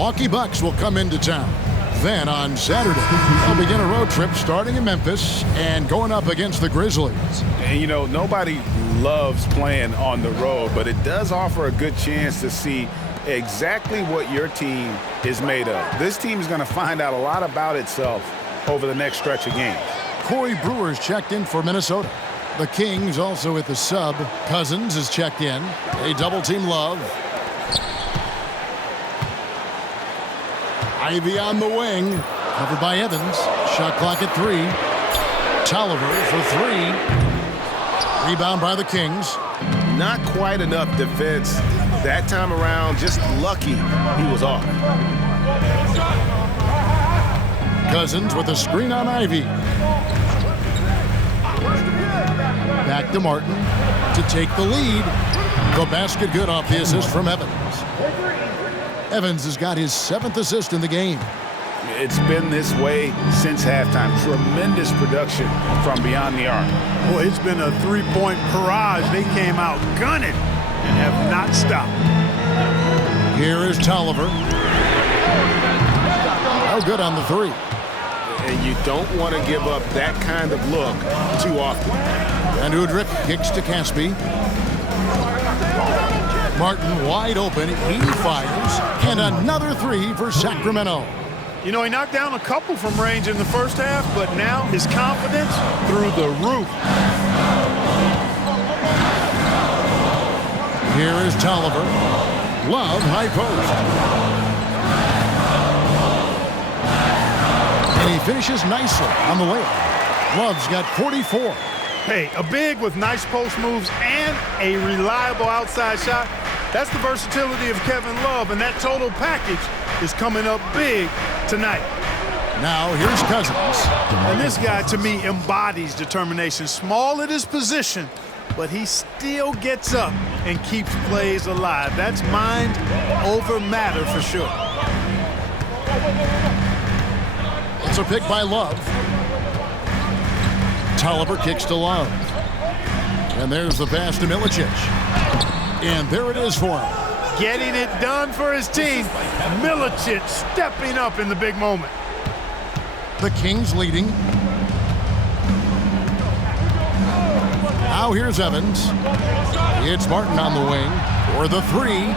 Milwaukee Bucks will come into town. Then on Saturday, they'll begin a road trip starting in Memphis and going up against the Grizzlies. And, you know, nobody loves playing on the road, but it does offer a good chance to see exactly what your team is made of. This team is going to find out a lot about itself over the next stretch of games. Corey Brewer's checked in for Minnesota. The Kings also at the sub. Cousins is checked in. They double-team Love. Ivy on the wing. Covered by Evans. Shot clock at 3. Tolliver for 3. Rebound by the Kings. Not quite enough defense that time around. Just lucky he was off. Cousins with a screen on Ivy. Back to Martin to take the lead. The basket good off the assist from Evans. Evans has got his 7th assist in the game. It's been this way since halftime. Tremendous production from beyond the arc. Well, it's been a three-point barrage. They came out gunning and have not stopped. Here is Tolliver. Oh, good on the 3. And you don't want to give up that kind of look too often. And Udrih kicks to Caspi. Martin wide open. He fires. And another 3 for Sacramento. You know, he knocked down a couple from range in the first half, but now his confidence through the roof. Here is Tolliver. Love, high post. And he finishes nicely on the layup. Love's got 44. Hey, a big with nice post moves and a reliable outside shot. That's the versatility of Kevin Love, and that total package is coming up big tonight. Now here's Cousins. And this guy, to me, embodies determination. Small at his position, but he still gets up and keeps plays alive. That's mind over matter for sure. It's a pick by Love. Tolliver kicks to Love. And there's the pass to Milicic. And there it is for him. Getting it done for his team. Milicic stepping up in the big moment. The Kings leading. Now here's Evans. It's Martin on the wing for the 3.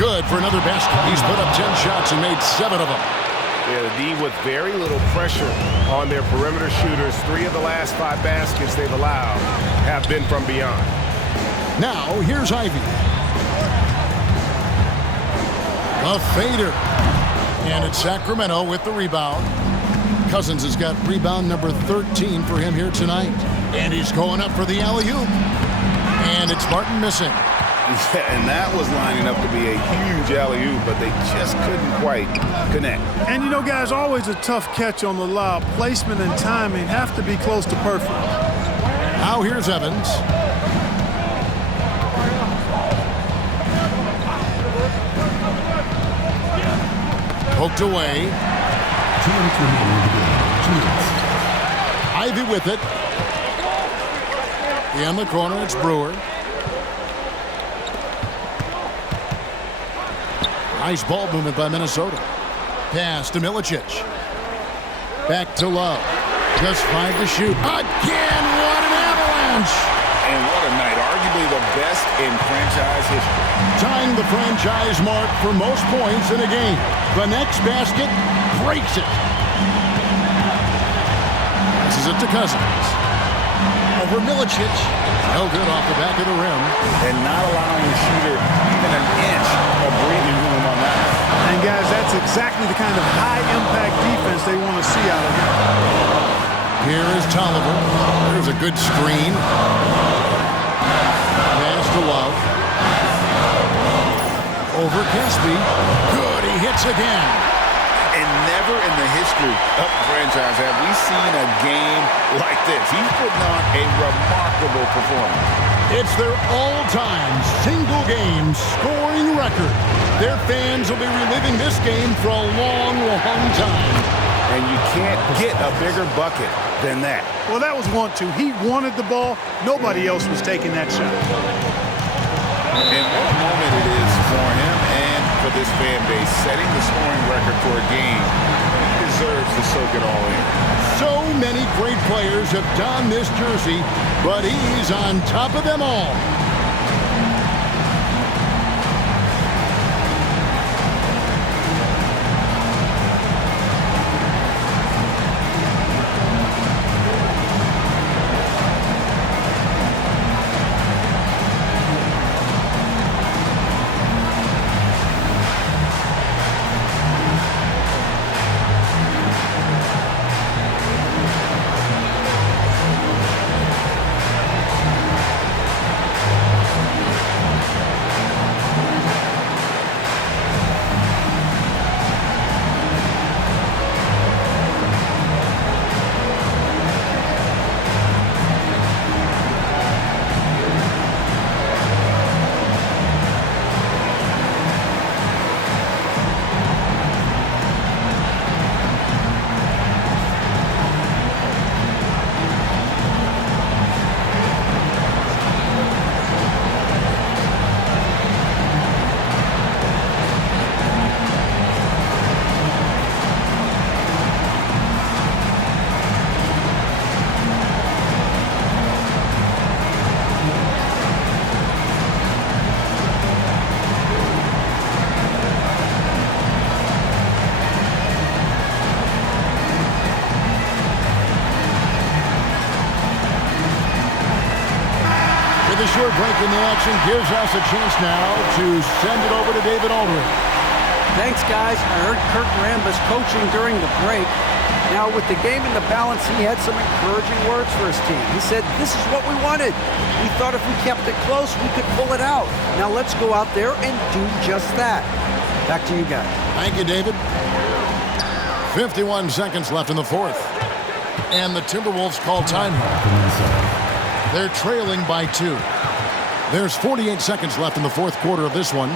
Good for another basket. He's put up 10 shots and made 7 of them. Yeah, the D with very little pressure on their perimeter shooters. 3 of the last 5 baskets they've allowed have been from beyond. Now here's Ivy. A fader. And it's Sacramento with the rebound. Cousins has got rebound number 13 for him here tonight. And he's going up for the alley-oop. And it's Martin missing. Yeah, and that was lining up to be a huge alley-oop, but they just couldn't quite connect. And you know, guys, always a tough catch on the lob. Placement and timing have to be close to perfect. Now here's Evans. Poked away. 2 minutes remaining in the game. 2 minutes. Ivy with it. In the corner, it's Brewer. Nice ball movement by Minnesota. Pass to Milicic. Back to Love. Just 5 to shoot. Again, what an avalanche! And what a night. Arguably the best in franchise history. Tying the franchise mark for most points in a game. The next basket breaks it. This is it to Cousins. Over Milicic. No good off the back of the rim. And not allowing the shooter even an inch of breathing room on that. And guys, that's exactly the kind of high-impact defense they want to see out of him. Here is Tolliver. There's a good screen. Pass to Love. Over Caspi. Good, he hits again. And never in the history of the franchise have we seen a game like this. He's putting on a remarkable performance. It's their all-time single-game scoring record. Their fans will be reliving this game for a long, long time. And you can't get a bigger bucket than that. Well, that was 1-2. He wanted the ball. Nobody else was taking that shot. And what a moment it is for him. And for this fan base, setting the scoring record for a game. He deserves to soak it all in. So many great players have donned this jersey, but he's on top of them all. The short break in the action gives us a chance now to send it over to David Aldridge. Thanks, guys. I heard Kurt Rambis coaching during the break. Now, with the game in the balance, he had some encouraging words for his team. He said, this is what we wanted. We thought if we kept it close, we could pull it out. Now, let's go out there and do just that. Back to you guys. Thank you, David. 51 seconds left in the fourth. And the Timberwolves call timeout. They're trailing by 2. There's 48 seconds left in the fourth quarter of this one.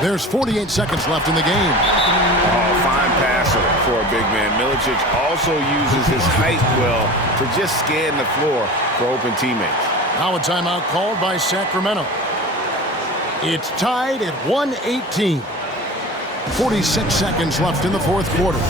There's 48 seconds left in the game. Oh, fine passer for a big man. Milicic also uses his height well to just scan the floor for open teammates. Now a timeout called by Sacramento. It's tied at 118. 46 seconds left in the fourth quarter.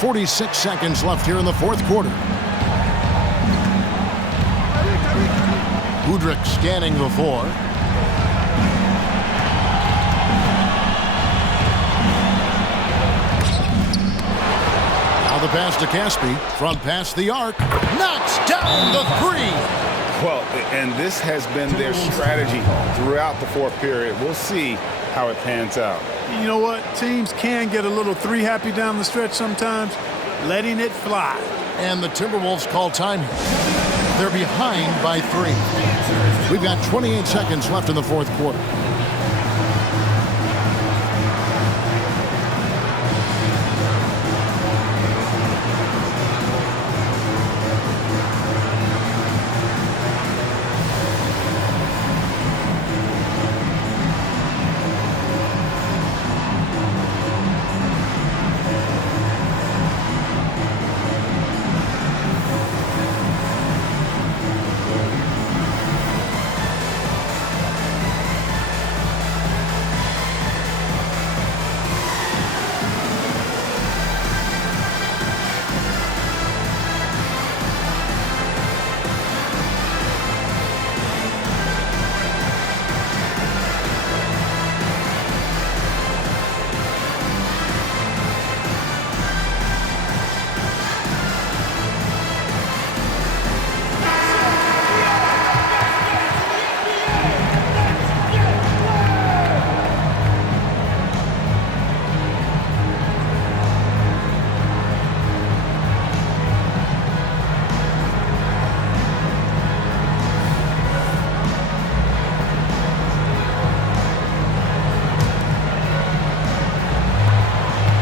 46 seconds left here in the fourth quarter. Udrich scanning the floor. Now the pass to Caspi. Front pass the arc. Knocks down the three. Well, and this has been their strategy throughout the fourth period. We'll see how it pans out. You know what? Teams can get a little three happy down the stretch sometimes, letting it fly. And the Timberwolves call time here. They're behind by 3. We've got 28 seconds left in the fourth quarter.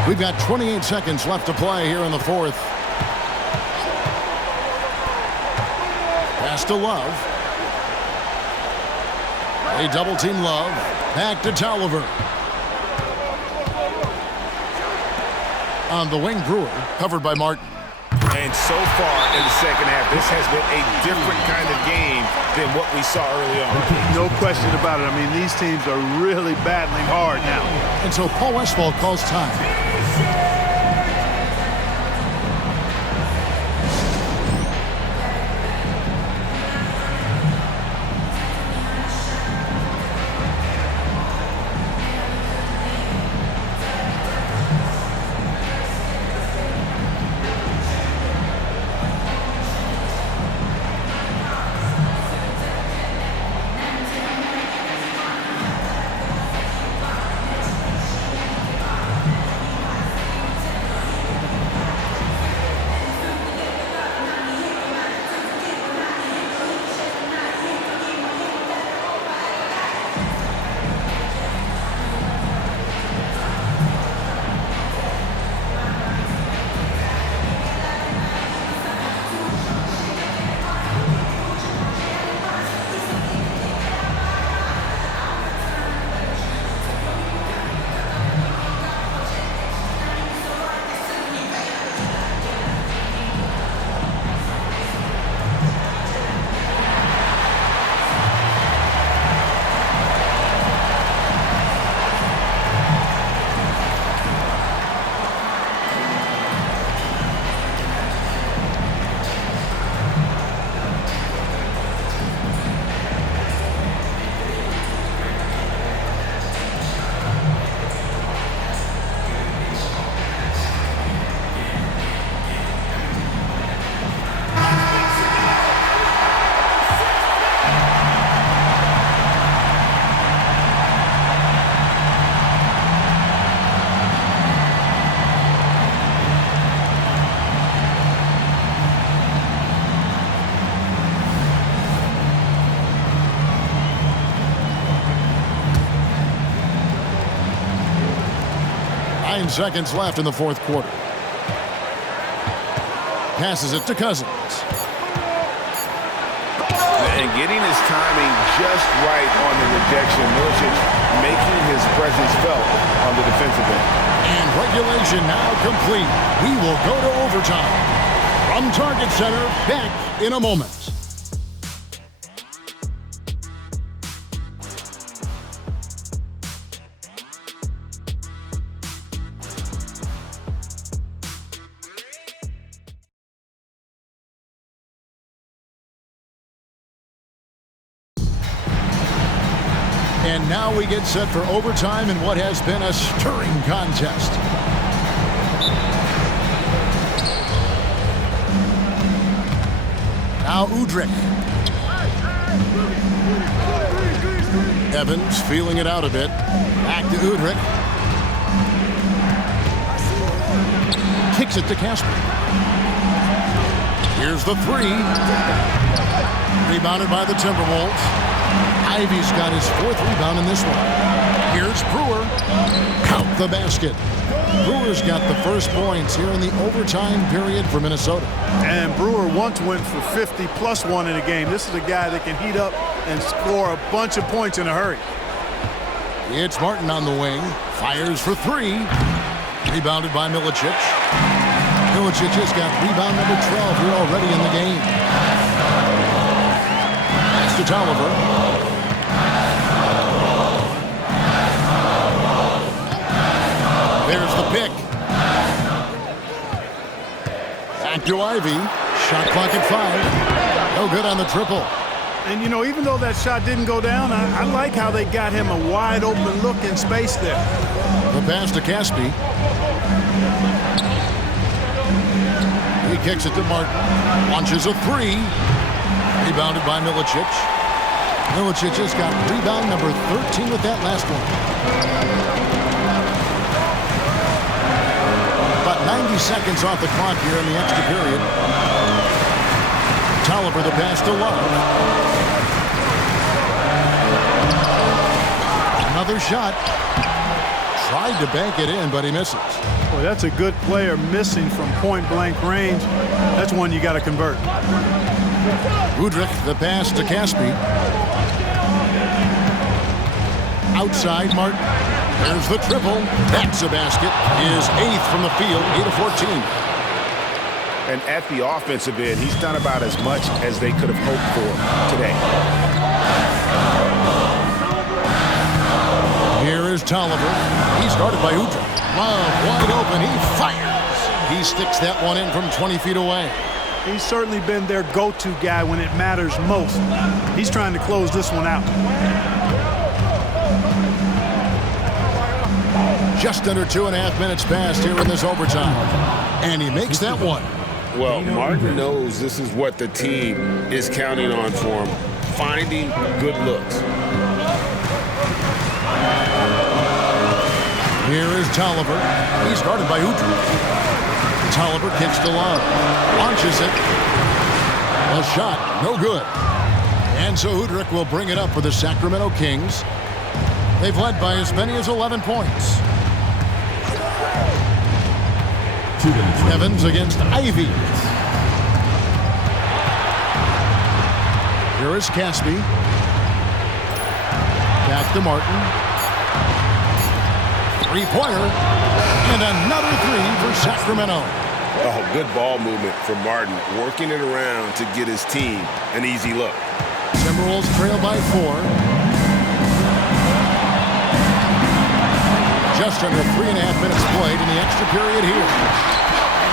We've got 28 seconds left to play here in the fourth. Pass to Love. They double team Love. Back to Tolliver. On the wing, Brewer, covered by Martin. And so far in the second half, this has been a different kind of game than what we saw early on. No question about it. I mean, these teams are really battling hard now. And so Paul Westphal calls time. Seconds left in the fourth quarter. Passes it to Cousins. And getting his timing just right on the rejection. Milicic making his presence felt on the defensive end. And regulation now complete. We will go to overtime. From Target Center, back in a moment. And now we get set for overtime in what has been a stirring contest. Now Udrih. Evans feeling it out a bit. Back to Udrih. Kicks it to Casper. Here's the three. Rebounded by the Timberwolves. Ivy's got his 4th rebound in this one. Here's Brewer. Count the basket. Brewer's got the first points here in the overtime period for Minnesota. And Brewer once went for 50 plus 1 in a game. This is a guy that can heat up and score a bunch of points in a hurry. It's Martin on the wing. Fires for 3. Rebounded by Milicic. Milicic has got rebound number 12 here already in the game. That's to Tolliver. There's the pick. Back to Ivy. Shot clock at 5. No good on the triple. And, you know, even though that shot didn't go down, I like how they got him a wide open look in space there. The pass to Caspi. He kicks it to Martin. Launches a 3. Rebounded by Milicic. Milicic has got rebound number 13 with that last one. About 90 seconds off the clock here in the extra period. Tolliver the pass to Love. Another shot. Tried to bank it in, but he misses. Boy, that's a good player missing from point-blank range. That's one you got to convert. Udrih the pass to Caspi. Outside Martin. There's the triple. That's a basket. His 8th from the field, 8 of 14. And at the offensive end, he's done about as much as they could have hoped for today. Here is Tolliver. He's guarded by Udrih. Love wide open. He fires. He sticks that one in from 20 feet away. He's certainly been their go-to guy when it matters most. He's trying to close this one out. Just under 2.5 minutes passed here in this overtime. And he makes that one. Well, Martin knows this is what the team is counting on for him. Finding good looks. Here is Tolliver. He's guarded by Udrih. Tolliver kicks to Love. Launches it. A shot. No good. And so Udrih will bring it up for the Sacramento Kings. They've led by as many as 11 points. Evans against Ivy. Here is Caspi. Back to Martin. 3-pointer. And another 3 for Sacramento. Oh, good ball movement from Martin, working it around to get his team an easy look. Timberwolves trail by 4. Just under 3.5 minutes played in the extra period here.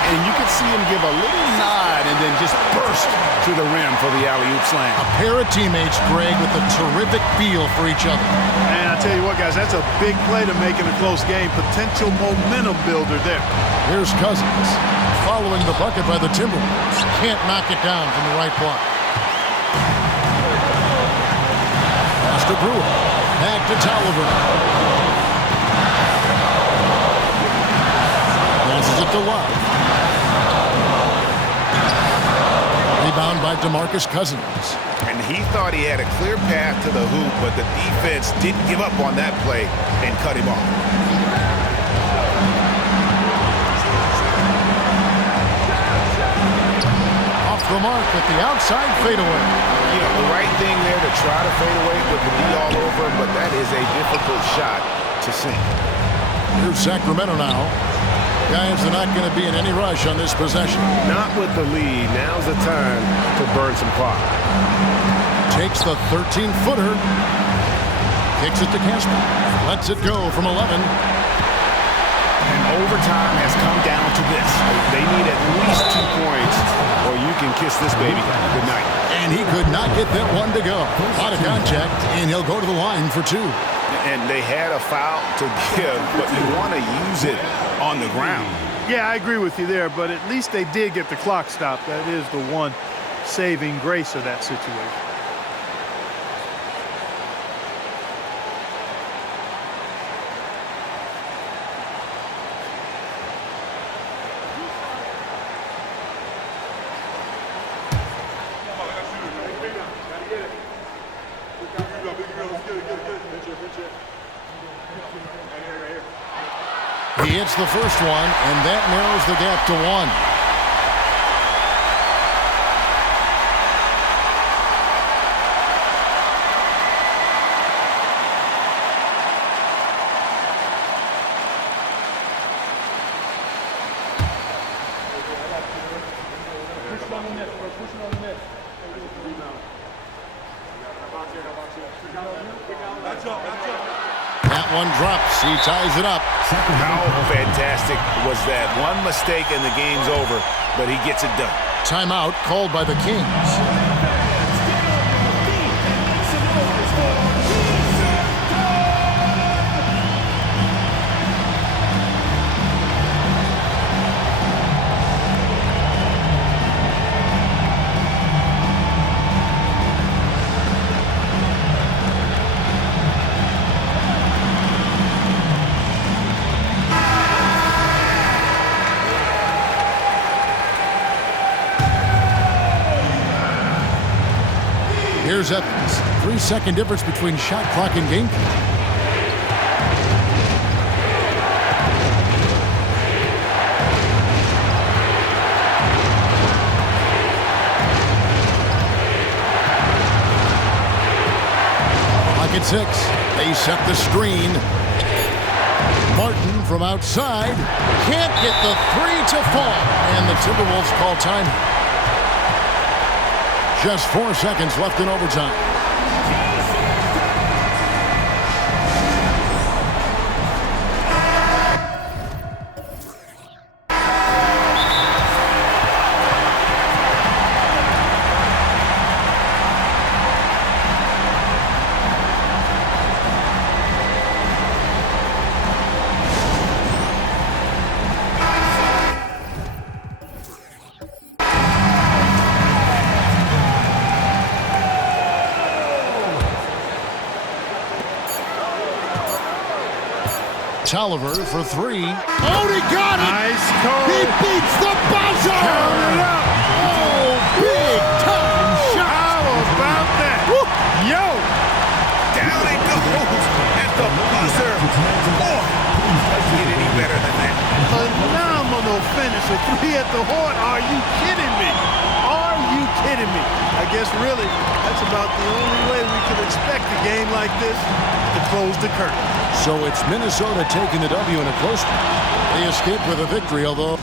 And you could see him give a little nod and then just burst to the rim for the alley-oop slam. A pair of teammates, Greg, with a terrific feel for each other. And I tell you what, guys, that's a big play to make in a close game. Potential momentum builder there. Here's Cousins. Following the bucket by the Timberwolves. Can't knock it down from the right block. Pass to Brewer. Back to Tolliver. Passes it to Love. Rebound by DeMarcus Cousins. And he thought he had a clear path to the hoop, but the defense didn't give up on that play and cut him off. Off the mark with the outside fadeaway. You know, the right thing there to try to fade away with the D all over, but that is a difficult shot to sink. Here's Sacramento now. Guys are not going to be in any rush on this possession. Not with the lead. Now's the time to burn some clock. Takes the 13-footer. Kicks it to Casper. Lets it go from 11. And overtime has come down to this. They need at least 2 points, or you can kiss this baby goodnight. And he could not get that one to go. A lot of contact, and he'll go to the line for 2. and they had a foul to give, but you want to use it on the ground. Yeah, I agree with you there, but at least they did get the clock stopped. That is the one saving grace of that situation. He hits the first one, and that narrows the gap to 1. That one drops. He ties it up. How fantastic was that? One mistake and the game's over, but he gets it done. Timeout called by the Kings. Here's Evans. 3-second difference between shot clock and game clock. Clock at 6. They set the screen. Martin from outside. Can't get the 3 to fall. And the Timberwolves call time. Just 4 seconds left in overtime. Tolliver for 3. Oh, he got it! Nice call. He beats the buzzer! Count it up. Oh, big time shot! How about that? Woo. Yo! Down it goes at the buzzer. Boy, doesn't get any better than that. Phenomenal finish. A 3 at the horn. Are you kidding me? Are you kidding me? I guess really that's about the only way we could expect a game like this to close the curtain. So it's Minnesota taking the W in a close one. They escape with a victory, although